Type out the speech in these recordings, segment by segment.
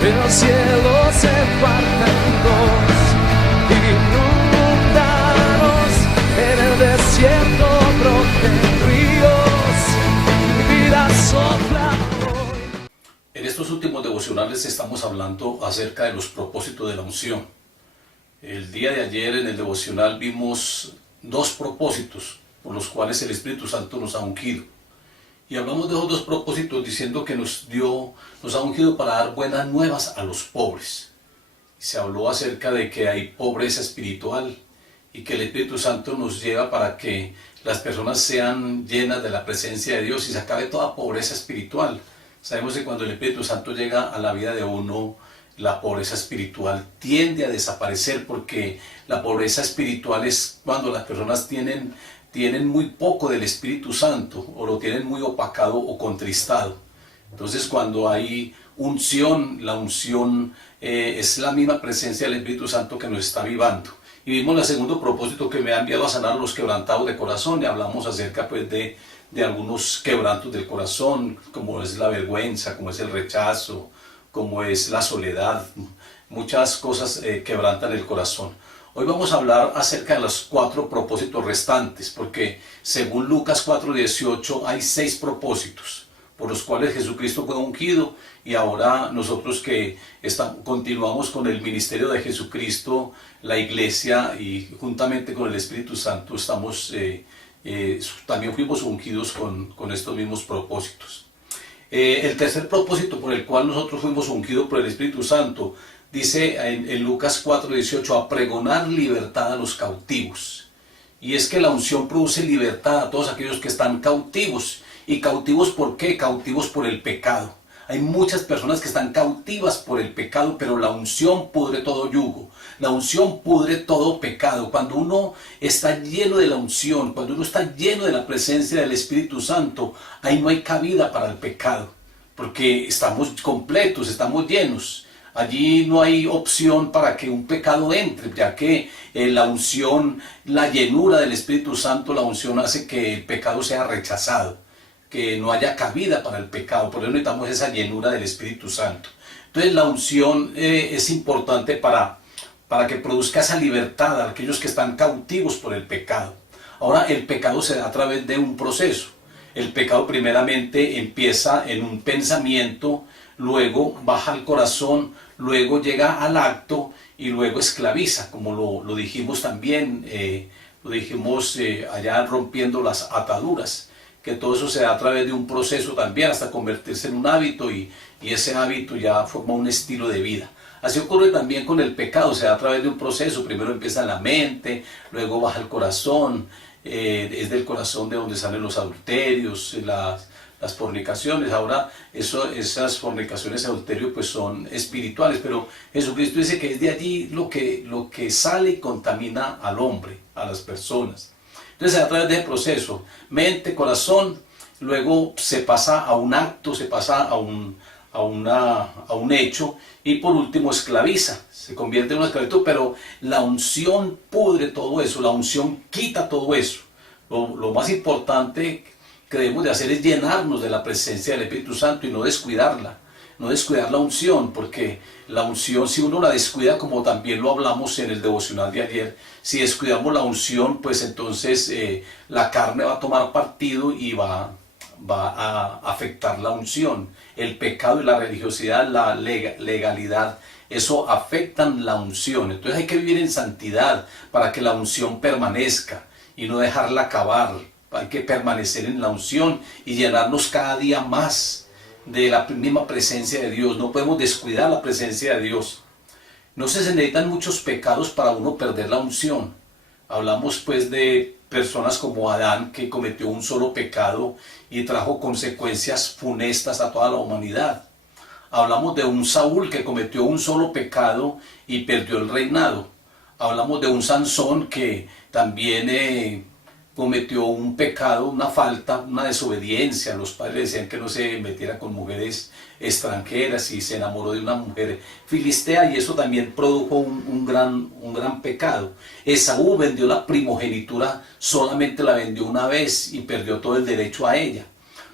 el cielo se parte en dos, inundados en el desierto broten ríos, mi vida sopla hoy. En estos últimos devocionales estamos hablando acerca de los propósitos de la unción. El día de ayer en el devocional vimos dos propósitos por los cuales el Espíritu Santo nos ha ungido. Y hablamos de esos dos propósitos diciendo que nos ha ungido para dar buenas nuevas a los pobres. Y se habló acerca de que hay pobreza espiritual y que el Espíritu Santo nos lleva para que las personas sean llenas de la presencia de Dios y se acabe toda pobreza espiritual. Sabemos que cuando el Espíritu Santo llega a la vida de uno, la pobreza espiritual tiende a desaparecer, porque la pobreza espiritual es cuando las personas tienen muy poco del Espíritu Santo o lo tienen muy opacado o contristado. Entonces cuando hay unción, la unción es la misma presencia del Espíritu Santo que nos está avivando. Y vimos el segundo propósito, que me ha enviado a sanar a los quebrantados de corazón, y hablamos acerca pues de algunos quebrantos del corazón, como es la vergüenza, como es el rechazo, como es la soledad. Muchas cosas quebrantan el corazón. Hoy vamos a hablar acerca de los 4 propósitos restantes, porque según Lucas 4:18 hay 6 propósitos por los cuales Jesucristo fue ungido, y ahora nosotros que continuamos con el ministerio de Jesucristo, la iglesia, y juntamente con el Espíritu Santo también fuimos ungidos con estos mismos propósitos. El tercer propósito por el cual nosotros fuimos ungidos por el Espíritu Santo, dice en Lucas 4:18, a pregonar libertad a los cautivos. Y es que la unción produce libertad a todos aquellos que están cautivos. ¿Y cautivos por qué? Cautivos por el pecado. Hay muchas personas que están cautivas por el pecado, pero la unción pudre todo yugo. La unción pudre todo pecado. Cuando uno está lleno de la unción, cuando uno está lleno de la presencia del Espíritu Santo, ahí no hay cabida para el pecado, porque estamos completos, estamos llenos. Allí no hay opción para que un pecado entre, ya que la unción, la llenura del Espíritu Santo, la unción hace que el pecado sea rechazado, que no haya cabida para el pecado. Por eso necesitamos esa llenura del Espíritu Santo. Entonces la unción es importante para que produzca esa libertad a aquellos que están cautivos por el pecado. Ahora, el pecado se da a través de un proceso. El pecado primeramente empieza en un pensamiento, luego baja al corazón, luego llega al acto y luego esclaviza, como lo dijimos también, allá rompiendo las ataduras, que todo eso se da a través de un proceso también hasta convertirse en un hábito, y ese hábito ya forma un estilo de vida. Así ocurre también con el pecado, se da a través de un proceso. Primero empieza en la mente, luego baja al corazón, es del corazón de donde salen los adulterios, las fornicaciones. Ahora esas fornicaciones y adulterio pues son espirituales, pero Jesucristo dice que es de allí lo que sale y contamina al hombre, a las personas. Entonces se da a través de ese proceso, mente, corazón, luego se pasa a un acto, se pasa a un hecho, y por último esclaviza, se convierte en una esclavitud. Pero la unción pudre todo eso, la unción quita todo eso. Lo más importante que debemos de hacer es llenarnos de la presencia del Espíritu Santo y no descuidarla, no descuidar la unción, porque la unción, si uno la descuida, como también lo hablamos en el devocional de ayer, si descuidamos la unción, pues entonces la carne va a tomar partido y va a afectar la unción. El pecado y la religiosidad, la legalidad, eso afectan la unción. Entonces hay que vivir en santidad para que la unción permanezca y no dejarla acabar. Hay que permanecer en la unción y llenarnos cada día más de la misma presencia de Dios. No podemos descuidar la presencia de Dios. No se necesitan muchos pecados para uno perder la unción. Hablamos pues de personas como Adán, que cometió un solo pecado y trajo consecuencias funestas a toda la humanidad. Hablamos de un Saúl que cometió un solo pecado y perdió el reinado. Hablamos de un Sansón que también cometió un pecado, una falta, una desobediencia. Los padres decían que no se metiera con mujeres extranjeras y se enamoró de una mujer filistea, y eso también produjo un gran pecado. Esaú vendió la primogenitura, solamente la vendió una vez y perdió todo el derecho a ella.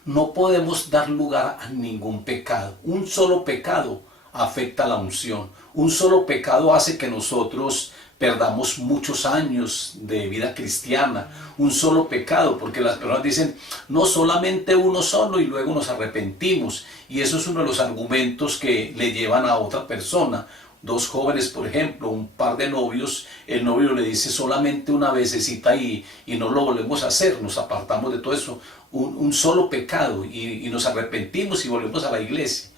No podemos dar lugar a ningún pecado. Un solo pecado afecta la unción. Un solo pecado hace que nosotros perdamos muchos años de vida cristiana. Un solo pecado, porque las personas dicen, no, solamente uno solo, y luego nos arrepentimos. Y eso es uno de los argumentos que le llevan a otra persona. Dos jóvenes, por ejemplo, un par de novios, el novio le dice solamente una vecesita y no lo volvemos a hacer, nos apartamos de todo eso. Un solo pecado y nos arrepentimos y volvemos a la iglesia.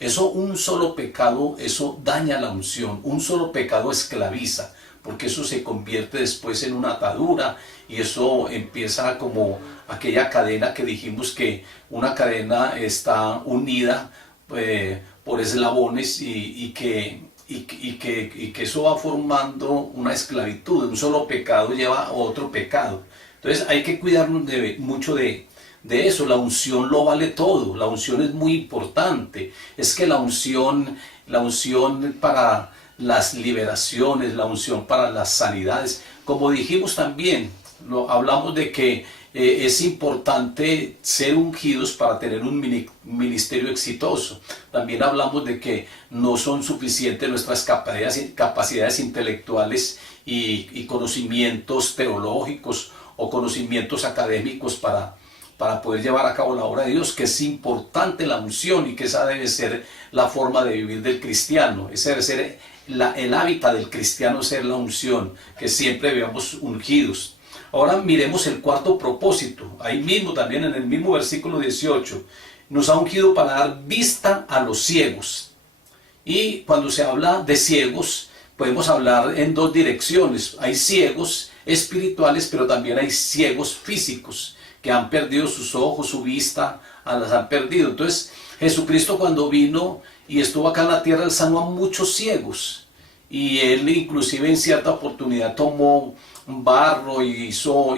Eso, un solo pecado, eso daña la unción. Un solo pecado esclaviza, porque eso se convierte después en una atadura y eso empieza como aquella cadena que dijimos, que una cadena está unida por eslabones y que eso va formando una esclavitud. Un solo pecado lleva a otro pecado. Entonces hay que cuidarnos mucho de eso. La unción lo vale todo. La unción es muy importante. Es que la unción para las liberaciones, la unción para las sanidades, como dijimos también, hablamos de que es importante ser ungidos para tener un ministerio exitoso. También hablamos de que no son suficientes nuestras capacidades intelectuales y conocimientos teológicos o conocimientos académicos para poder llevar a cabo la obra de Dios, que es importante la unción y que esa debe ser la forma de vivir del cristiano. Ese debe ser el hábitat del cristiano, ser la unción, que siempre vivamos ungidos. Ahora miremos el cuarto propósito. Ahí mismo, también en el mismo versículo 18, nos ha ungido para dar vista a los ciegos. Y cuando se habla de ciegos, podemos hablar en dos direcciones. Hay ciegos espirituales, pero también hay ciegos físicos, que han perdido sus ojos, su vista, las han perdido. Entonces, Jesucristo, cuando vino y estuvo acá en la tierra, él sanó a muchos ciegos. Y él inclusive en cierta oportunidad tomó barro y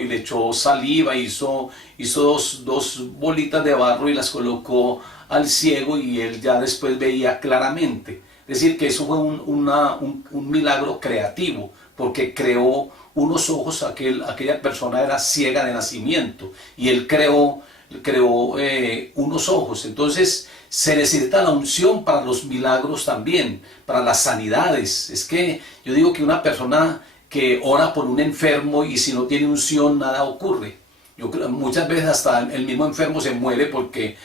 le echó saliva, hizo dos bolitas de barro y las colocó al ciego, y él ya después veía claramente. Es decir, que eso fue un milagro creativo, porque creó unos ojos. Aquella persona era ciega de nacimiento y él creó unos ojos. Entonces se necesita la unción para los milagros también, para las sanidades. Es que yo digo que una persona que ora por un enfermo y si no tiene unción nada ocurre. Yo creo muchas veces hasta el mismo enfermo se muere porque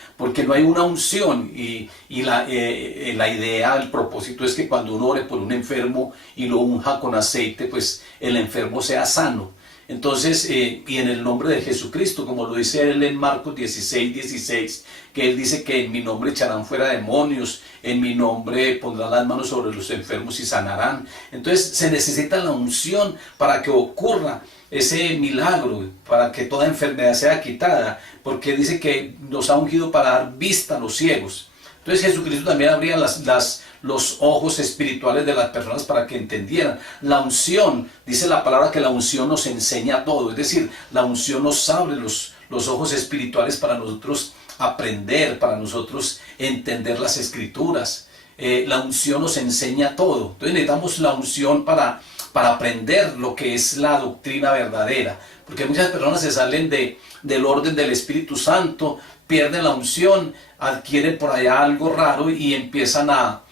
no hay una unción, y la idea, el propósito es que cuando uno ore por un enfermo y lo unja con aceite, pues el enfermo sea sano. Entonces, y en el nombre de Jesucristo, como lo dice él en Marcos 16, que él dice que en mi nombre echarán fuera demonios, en mi nombre pondrán las manos sobre los enfermos y sanarán. Entonces se necesita la unción para que ocurra ese milagro, para que toda enfermedad sea quitada, porque dice que nos ha ungido para dar vista a los ciegos. Entonces Jesucristo también abría los ojos espirituales de las personas para que entendieran. La unción, dice la palabra que la unción nos enseña todo, es decir, la unción nos abre los ojos espirituales para nosotros aprender, para nosotros entender las escrituras. La unción nos enseña todo. Entonces necesitamos la unción para aprender lo que es la doctrina verdadera, porque muchas personas se salen del orden del Espíritu Santo, pierden la unción, adquieren por allá algo raro y empiezan a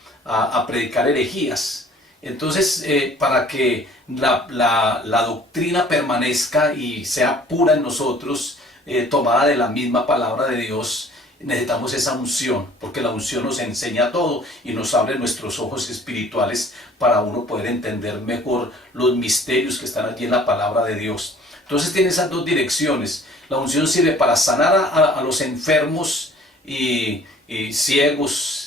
predicar herejías. Entonces, para que la doctrina permanezca y sea pura en nosotros, tomada de la misma palabra de Dios, necesitamos esa unción, porque la unción nos enseña todo y nos abre nuestros ojos espirituales para uno poder entender mejor los misterios que están allí en la palabra de Dios. Entonces tiene esas dos direcciones. La unción sirve para sanar a los enfermos y ciegos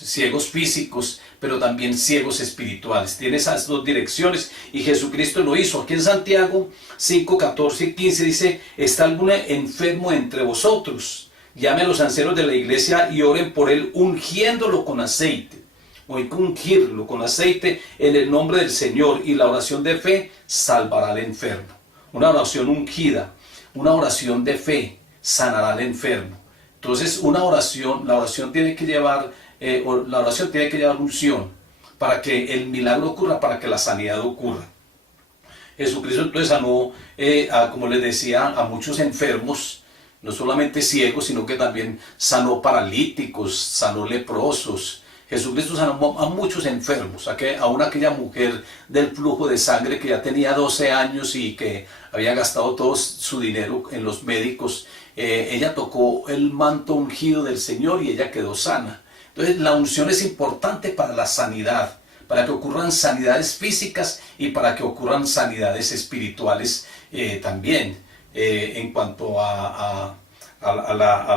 físicos, pero también ciegos espirituales. Tiene esas dos direcciones y Jesucristo lo hizo. Aquí en Santiago 5, 14 y 15 dice: ¿está algún enfermo entre vosotros? Llame a los ancianos de la iglesia y oren por él, ungiéndolo con aceite. O hay que ungirlo con aceite en el nombre del Señor, y la oración de fe salvará al enfermo. Una oración ungida, una oración de fe sanará al enfermo. Entonces la oración tiene que llevar unción para que el milagro ocurra, para que la sanidad ocurra. Jesucristo entonces sanó, como les decía, a muchos enfermos, no solamente ciegos, sino que también sanó paralíticos, sanó leprosos. Jesucristo sanó a muchos enfermos, aún aquella mujer del flujo de sangre que ya tenía 12 años y que había gastado todo su dinero en los médicos. Ella tocó el manto ungido del Señor y ella quedó sana. Entonces la unción es importante para la sanidad, para que ocurran sanidades físicas y para que ocurran sanidades espirituales también, en cuanto a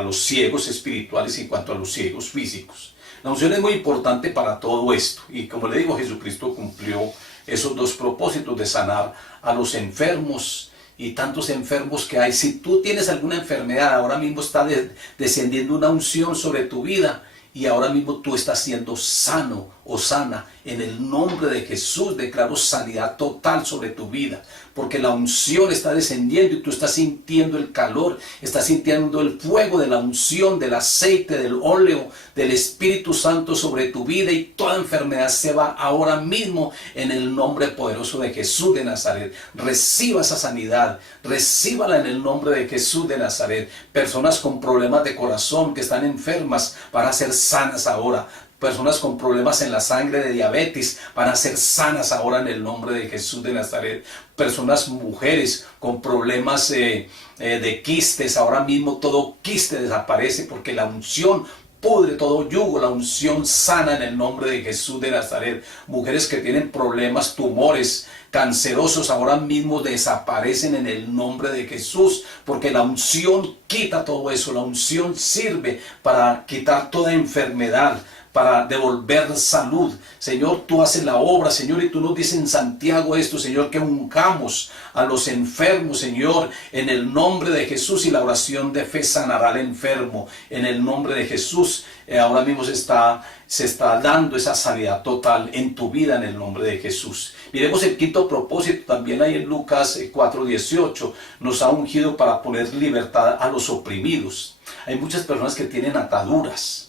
los ciegos espirituales y en cuanto a los ciegos físicos. La unción es muy importante para todo esto y como le digo, Jesucristo cumplió esos dos propósitos de sanar a los enfermos y tantos enfermos que hay. Si tú tienes alguna enfermedad, ahora mismo está descendiendo una unción sobre tu vida y ahora mismo tú estás siendo sano o sana. En el nombre de Jesús declaro sanidad total sobre tu vida, porque la unción está descendiendo y tú estás sintiendo el calor, estás sintiendo el fuego de la unción, del aceite, del óleo, del Espíritu Santo sobre tu vida, y toda enfermedad se va ahora mismo en el nombre poderoso de Jesús de Nazaret. Reciba esa sanidad, recíbala en el nombre de Jesús de Nazaret. Personas con problemas de corazón que están enfermas van a ser sanas ahora. Personas con problemas en la sangre de diabetes van a ser sanas ahora en el nombre de Jesús de Nazaret. Personas, mujeres con problemas de quistes, ahora mismo todo quiste desaparece porque la unción pudre todo yugo, la unción sana en el nombre de Jesús de Nazaret. Mujeres que tienen problemas, tumores cancerosos, ahora mismo desaparecen en el nombre de Jesús, porque la unción quita todo eso. La unción sirve para quitar toda enfermedad, para devolver salud. Señor, tú haces la obra, Señor, y tú nos dices en Santiago esto, Señor, que ungamos a los enfermos, Señor, en el nombre de Jesús, y la oración de fe sanará al enfermo en el nombre de Jesús. Ahora mismo se está dando esa sanidad total en tu vida en el nombre de Jesús. Miremos el quinto propósito, también ahí en Lucas 4:18, nos ha ungido para poner libertad a los oprimidos. Hay muchas personas que tienen ataduras.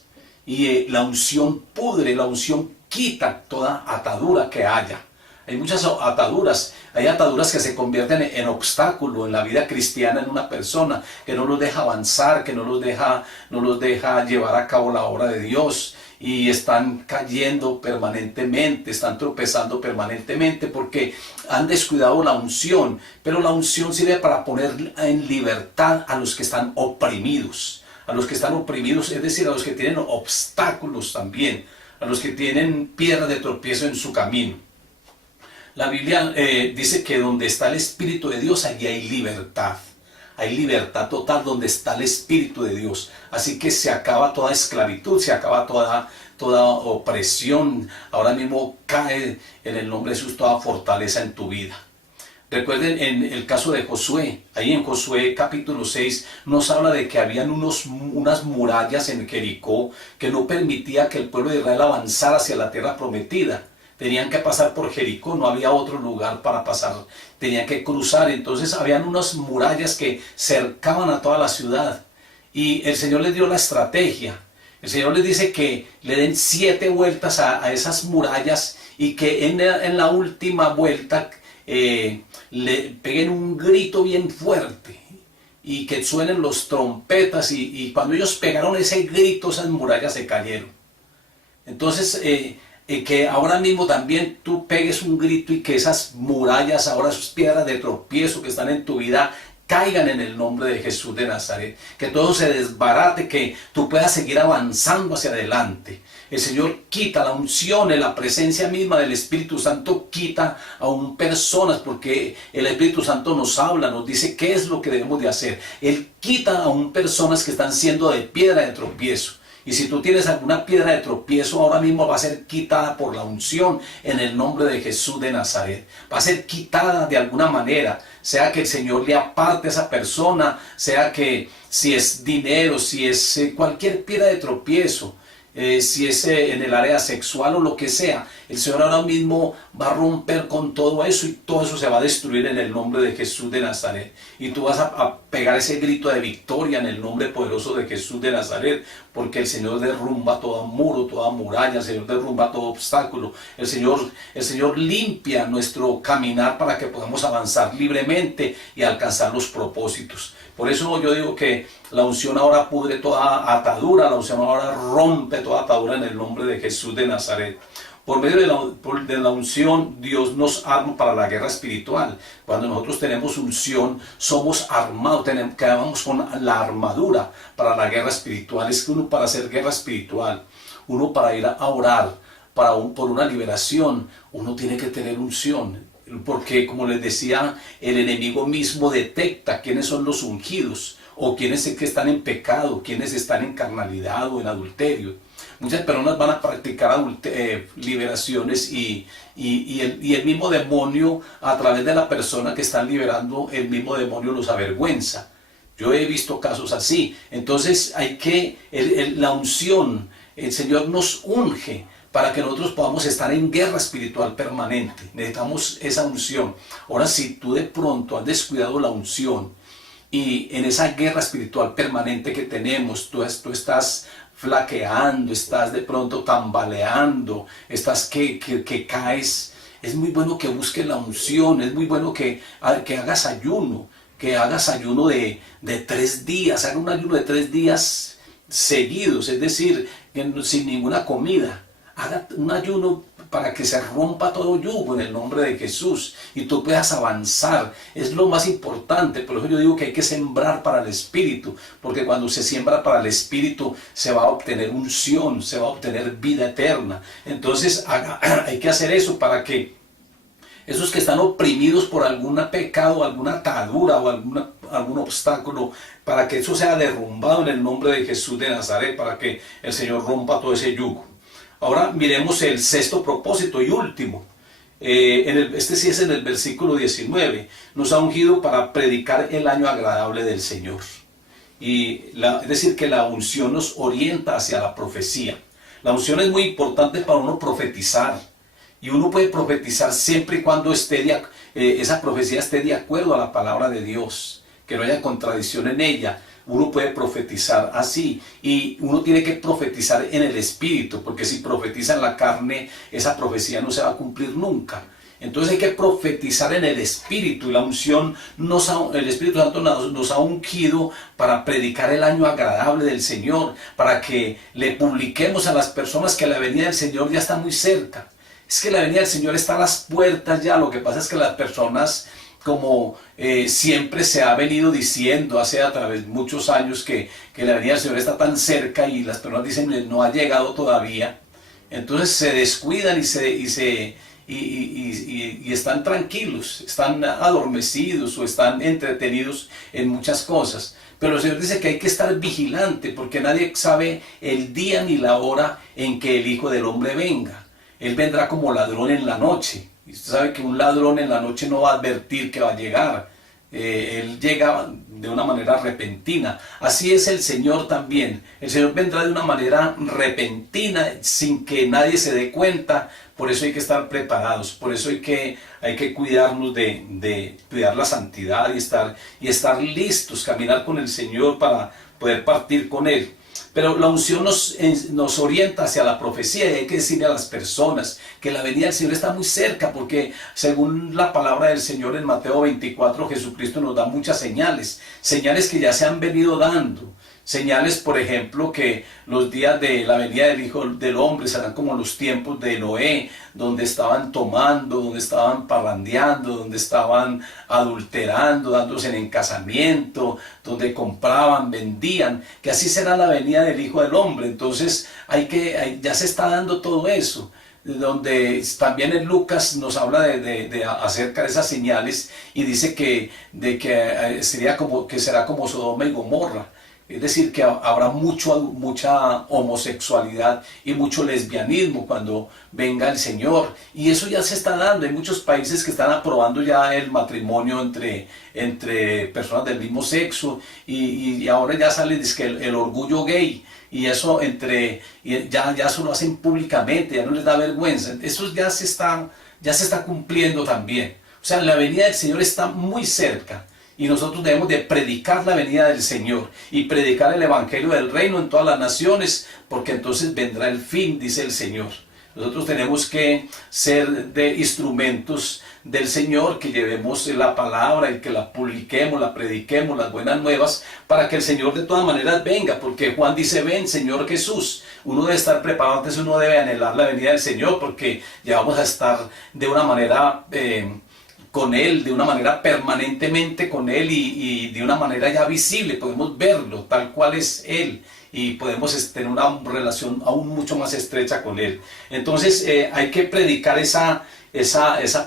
Y la unción pudre, la unción quita toda atadura que haya. Hay muchas ataduras, hay ataduras que se convierten en obstáculo en la vida cristiana en una persona, que no los deja avanzar, que no los deja llevar a cabo la obra de Dios. Y están cayendo permanentemente, están tropezando permanentemente porque han descuidado la unción. Pero la unción sirve para poner en libertad a los que están oprimidos. A los que están oprimidos, es decir, a los que tienen obstáculos también, a los que tienen piedras de tropiezo en su camino. La Biblia dice que donde está el Espíritu de Dios, allí hay libertad. Hay libertad total donde está el Espíritu de Dios. Así que se acaba toda esclavitud, se acaba toda opresión. Ahora mismo cae en el nombre de Jesús toda fortaleza en tu vida. Recuerden en el caso de Josué, ahí en Josué capítulo 6 nos habla de que habían unas murallas en Jericó que no permitía que el pueblo de Israel avanzara hacia la tierra prometida. Tenían que pasar por Jericó, no había otro lugar para pasar, tenían que cruzar. Entonces habían unas murallas que cercaban a toda la ciudad y el Señor les dio la estrategia. El Señor les dice que le den 7 vueltas a esas murallas y que en la última vuelta le peguen un grito bien fuerte y que suenen los trompetas, y cuando ellos pegaron ese grito, esas murallas se cayeron. Entonces que ahora mismo también tú pegues un grito y que esas murallas, ahora esas piedras de tropiezo que están en tu vida, caigan en el nombre de Jesús de Nazaret, que todo se desbarate, que tú puedas seguir avanzando hacia adelante. El Señor quita la unción, en la presencia misma del Espíritu Santo quita aún personas, porque el Espíritu Santo nos habla, nos dice qué es lo que debemos de hacer. Él quita aún personas que están siendo de piedra de tropiezo. Y si tú tienes alguna piedra de tropiezo, ahora mismo va a ser quitada por la unción en el nombre de Jesús de Nazaret. Va a ser quitada de alguna manera, sea que el Señor le aparte a esa persona, sea que si es dinero, si es cualquier piedra de tropiezo, si es en el área sexual o lo que sea, el Señor ahora mismo va a romper con todo eso y todo eso se va a destruir en el nombre de Jesús de Nazaret. Y tú vas a pegar ese grito de victoria en el nombre poderoso de Jesús de Nazaret, porque el Señor derrumba todo muro, toda muralla, el Señor derrumba todo obstáculo, el Señor limpia nuestro caminar para que podamos avanzar libremente y alcanzar los propósitos. Por eso yo digo que la unción ahora pudre toda atadura, la unción ahora rompe toda atadura en el nombre de Jesús de Nazaret. Por medio de la unción, Dios nos arma para la guerra espiritual. Cuando nosotros tenemos unción, somos armados, quedamos con la armadura para la guerra espiritual. Es que uno para hacer guerra espiritual, uno para ir a orar por una liberación, uno tiene que tener unción. Porque, como les decía, el enemigo mismo detecta quiénes son los ungidos, o quiénes que están en pecado, quiénes están en carnalidad o en adulterio. Muchas personas van a practicar liberaciones y el mismo demonio, a través de la persona que están liberando, el mismo demonio los avergüenza. Yo he visto casos así. Entonces la unción, el Señor nos unge para que nosotros podamos estar en guerra espiritual permanente. Necesitamos esa unción. Ahora, si tú de pronto has descuidado la unción, y en esa guerra espiritual permanente que tenemos, tú estás flaqueando, estás de pronto tambaleando, estás que caes, es muy bueno que busques la unción, es muy bueno que hagas ayuno, de 3 días, haga un ayuno de 3 días seguidos, es decir, sin ninguna comida. Haga un ayuno para que se rompa todo yugo en el nombre de Jesús y tú puedas avanzar. Es lo más importante. Por eso yo digo que hay que sembrar para el Espíritu, porque cuando se siembra para el Espíritu se va a obtener unción, se va a obtener vida eterna. Entonces hay que hacer eso para que esos que están oprimidos por algún pecado, alguna atadura o algún obstáculo, para que eso sea derrumbado en el nombre de Jesús de Nazaret, para que el Señor rompa todo ese yugo. Ahora miremos el 6º propósito y último. Este sí es en el versículo 19. Nos ha ungido para predicar el año agradable del Señor. Es decir, que la unción nos orienta hacia la profecía. La unción es muy importante para uno profetizar. Y uno puede profetizar siempre y cuando esa profecía esté de acuerdo a la palabra de Dios, que no haya contradicción en ella. Uno puede profetizar así, y uno tiene que profetizar en el Espíritu, porque si profetiza en la carne, esa profecía no se va a cumplir nunca. Entonces hay que profetizar en el Espíritu, y la unción, el Espíritu Santo nos ha ungido para predicar el año agradable del Señor, para que le publiquemos a las personas que la venida del Señor ya está muy cerca. Es que la venida del Señor está a las puertas ya. Lo que pasa es que las personas, como siempre se ha venido diciendo a través de muchos años, que la venida del Señor está tan cerca, y las personas dicen no ha llegado todavía. Entonces se descuidan y están tranquilos, están adormecidos o están entretenidos en muchas cosas. Pero el Señor dice que hay que estar vigilante, porque nadie sabe el día ni la hora en que el Hijo del Hombre venga. Él vendrá como ladrón en la noche. Y usted sabe que un ladrón en la noche no va a advertir que va a llegar. Él llega de una manera repentina. Así es el Señor también. El Señor vendrá de una manera repentina, sin que nadie se dé cuenta. Por eso hay que estar preparados. Por eso hay que cuidarnos de cuidar la santidad y estar listos, caminar con el Señor para poder partir con Él. Pero la unción nos orienta hacia la profecía, y hay que decirle a las personas que la venida del Señor está muy cerca, porque según la palabra del Señor en Mateo 24, Jesucristo nos da muchas señales que ya se han venido dando. Señales, por ejemplo, que los días de la venida del Hijo del Hombre serán como los tiempos de Noé, donde estaban tomando, donde estaban parrandeando, donde estaban adulterando, dándose en casamiento, donde compraban, vendían, que así será la venida del Hijo del Hombre. Entonces ya se está dando todo eso, donde también en Lucas nos habla acerca de esas señales, y dice que será como Sodoma y Gomorra. Es decir, que habrá mucha homosexualidad y mucho lesbianismo cuando venga el Señor. Y eso ya se está dando. Hay muchos países que están aprobando ya el matrimonio entre personas del mismo sexo. Y ahora ya sale el orgullo gay. Y eso ya eso lo hacen públicamente, ya no les da vergüenza. Eso ya se está cumpliendo también. O sea, la venida del Señor está muy cerca. Y nosotros debemos de predicar la venida del Señor y predicar el evangelio del reino en todas las naciones, porque entonces vendrá el fin, dice el Señor. Nosotros tenemos que ser de instrumentos del Señor, que llevemos la palabra y que la publiquemos, la prediquemos, las buenas nuevas, para que el Señor de todas maneras venga, porque Juan dice: ven, Señor Jesús. Uno debe estar preparado, antes uno debe anhelar la venida del Señor, porque ya vamos a estar de una manera con Él, de una manera permanentemente con Él y de una manera ya visible. Podemos verlo tal cual es Él y podemos tener una relación aún mucho más estrecha con Él. Entonces hay que predicar esa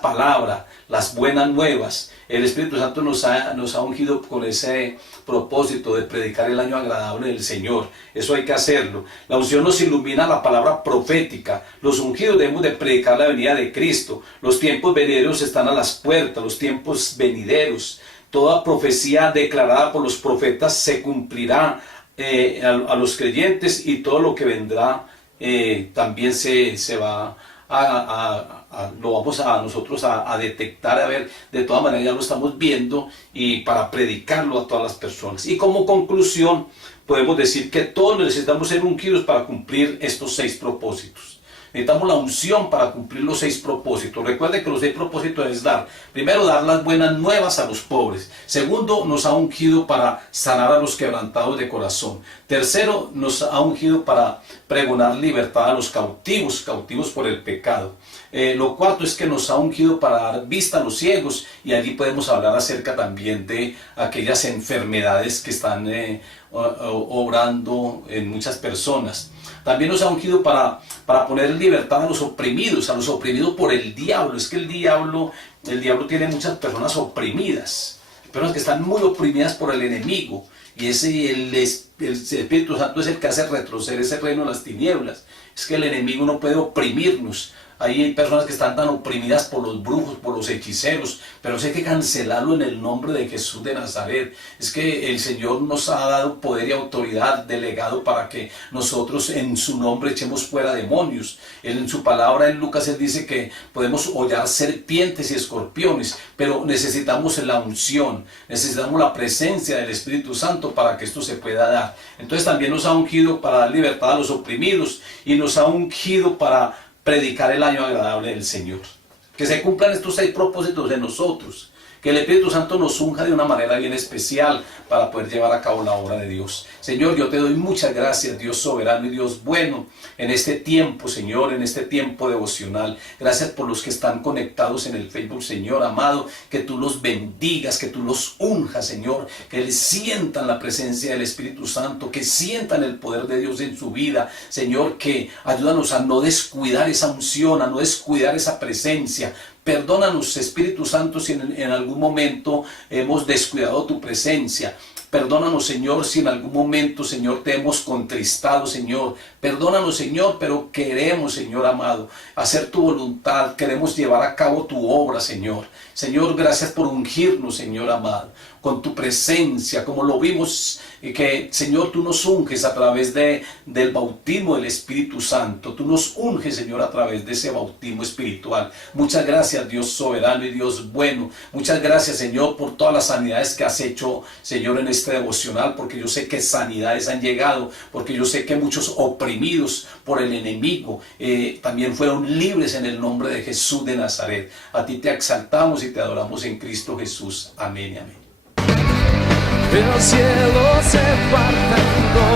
palabra, las buenas nuevas. El Espíritu Santo nos ha ungido con ese propósito de predicar el año agradable del Señor. Eso hay que hacerlo. La unción nos ilumina la palabra profética. Los ungidos debemos de predicar la venida de Cristo. Los tiempos venideros están a las puertas, los tiempos venideros. Toda profecía declarada por los profetas se cumplirá a los creyentes, y todo lo que vendrá también se va lo vamos a nosotros a detectar, a ver. De todas maneras ya lo estamos viendo, y para predicarlo a todas las personas. Y como conclusión podemos decir que todos necesitamos ser ungidos para cumplir estos 6 propósitos. Necesitamos la unción para cumplir los 6 propósitos. Recuerde que los 6 propósitos es primero, dar las buenas nuevas a los pobres. Segundo, nos ha ungido para sanar a los quebrantados de corazón. Tercero, nos ha ungido para pregonar libertad a los cautivos por el pecado. Lo cuarto es que nos ha ungido para dar vista a los ciegos, y allí podemos hablar acerca también de aquellas enfermedades que están obrando en muchas personas. También nos ha ungido para poner en libertad a los oprimidos por el diablo. Es que el diablo tiene muchas personas oprimidas, personas que están muy oprimidas por el enemigo, y el Espíritu Santo es el que hace retroceder ese reino de las tinieblas. Es que el enemigo no puede oprimirnos. Hay personas que están tan oprimidas por los brujos, por los hechiceros, pero eso hay que cancelarlo en el nombre de Jesús de Nazaret. Es que el Señor nos ha dado poder y autoridad delegado para que nosotros en su nombre echemos fuera demonios. En su palabra, en Lucas, Él dice que podemos hollar serpientes y escorpiones, pero necesitamos la unción, necesitamos la presencia del Espíritu Santo para que esto se pueda dar. Entonces también nos ha ungido para dar libertad a los oprimidos, y nos ha ungido para predicar el año agradable del Señor. Que se cumplan estos 6 propósitos de nosotros. Que el Espíritu Santo nos unja de una manera bien especial para poder llevar a cabo la obra de Dios. Señor, yo te doy muchas gracias, Dios soberano y Dios bueno, en este tiempo, Señor, en este tiempo devocional. Gracias por los que están conectados en el Facebook, Señor amado. Que tú los bendigas, que tú los unjas, Señor. Que les sientan la presencia del Espíritu Santo, que sientan el poder de Dios en su vida. Señor, que ayúdanos a no descuidar esa unción, a no descuidar esa presencia. Perdónanos, Espíritu Santo, si en algún momento hemos descuidado tu presencia. Perdónanos, Señor, si en algún momento, Señor, te hemos contristado, Señor. Perdónanos, Señor, pero queremos, Señor amado, hacer tu voluntad. Queremos llevar a cabo tu obra, Señor. Señor, gracias por ungirnos, Señor amado, con tu presencia, como lo vimos, que, Señor, tú nos unges a través del bautismo del Espíritu Santo. Tú nos unges, Señor, a través de ese bautismo espiritual. Muchas gracias, Dios soberano y Dios bueno. Muchas gracias, Señor, por todas las sanidades que has hecho, Señor, en este devocional, porque yo sé que sanidades han llegado, porque yo sé que muchos oprimidos por el enemigo también fueron libres en el nombre de Jesús de Nazaret. A ti te exaltamos y te adoramos en Cristo Jesús. Amén y amén. El cielo se parte en dos.